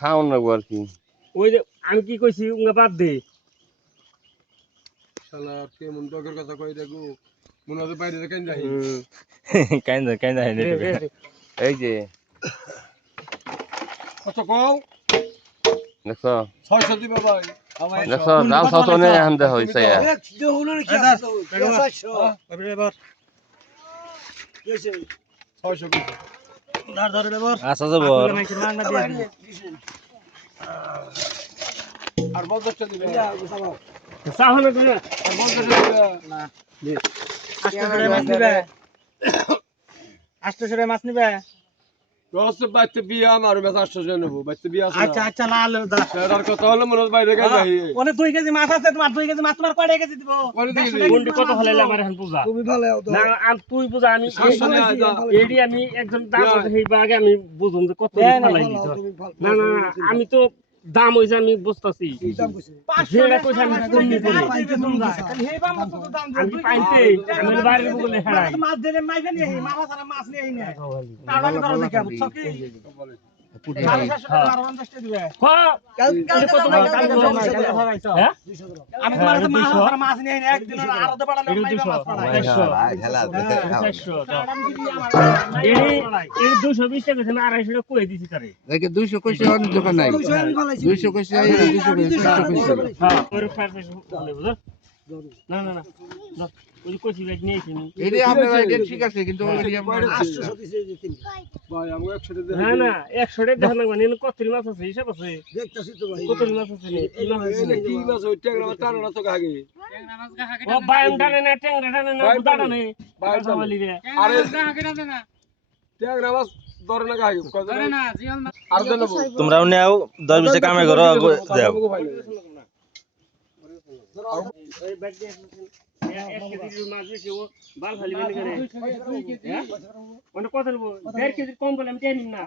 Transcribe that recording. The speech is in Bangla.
খাওয়ান লাগবো আর কি। ওই যে আমি কি কইছি বাদ দে কথা কই দেখো মনে হয় বাইরে কেন যাই এই যে কত কও দেখছো 600 দিবা ভাই দেখছো দাম কত নেই এখন দেখো হইছে আচ্ছা যাবো আর 50টা দিবে সাহনে করে আর 50টা দিবে না মাছ নিবে 800 মাছ নিবে রস বাইতে বিয়া আমার মেস 800 নেব বাইতে বিয়া আছে আচ্ছা আচ্ছা লাল দা আর কত হলো মনে হয় বাইরে কেন যাই ওনে 2 কেজি মাছ আছে তোমার 2 কেজি মাছ তোমার কয়টা কেজি দিব কোনটি কত হলাইলে আমার এখন পূজা তুমি ভালো দাও না আমি তুই পূজা আমি এডি আমি একজন দাম আছে সেই আগে আমি বুঝুম যে কত ফলাইলি ধর না না আমি তো দাম হইছে আমি বুঝতাছি যেটা কইছ আমি কম নি করে হেবা মত তো দাম আমি পাইতে আমি বাইরে বলে হেড়াই মাছ দিলে মাইবে নি মামা সারা মাছ নেই না তাড়াতাড়ি করে দেখে বুঝছ কি আমি তোমার মাছ নেই না একদিন আর তো পাড়ালে মাইবে মাছ পাড়াই 220 টাকা না 250 টাকা কই দিছি তারে 200 কইছে অন্য দোকান নাই 200 কইছে 200 হ্যাঁ ওর ফারফেস বলে বুঝছ না না না ওই কইছি ব্যাগ নিয়েছি এটা আপনার আইডিয়া ঠিক আছে কিন্তু ওই ভাই আমাকে 100 টাকা না না 100 টাকা দেখান মানে কত মাছ আছে হিসাব আছে দেখতাছি তো ভাই কত মাছ আছে কি মাছ ওই ট্যাংরা মাছ টানা তো আগে ও বায়াম টানে না ট্যাংরা টানে না বুদা টানে ভাই সামালি রে আরে ট্যাংরা মাছ ধরে না আগে ধরে না জিয়াল মাছ আর দেন তোমরাও নেও 10 20 কামে করো দাও ওই ব্যাগ দিয়ে 1 কেজি মাছ বেশি ও বাল খালি বেলি করে হ্যাঁ মানে কত নেব 1.5 কেজি কম বলে আমি জানি না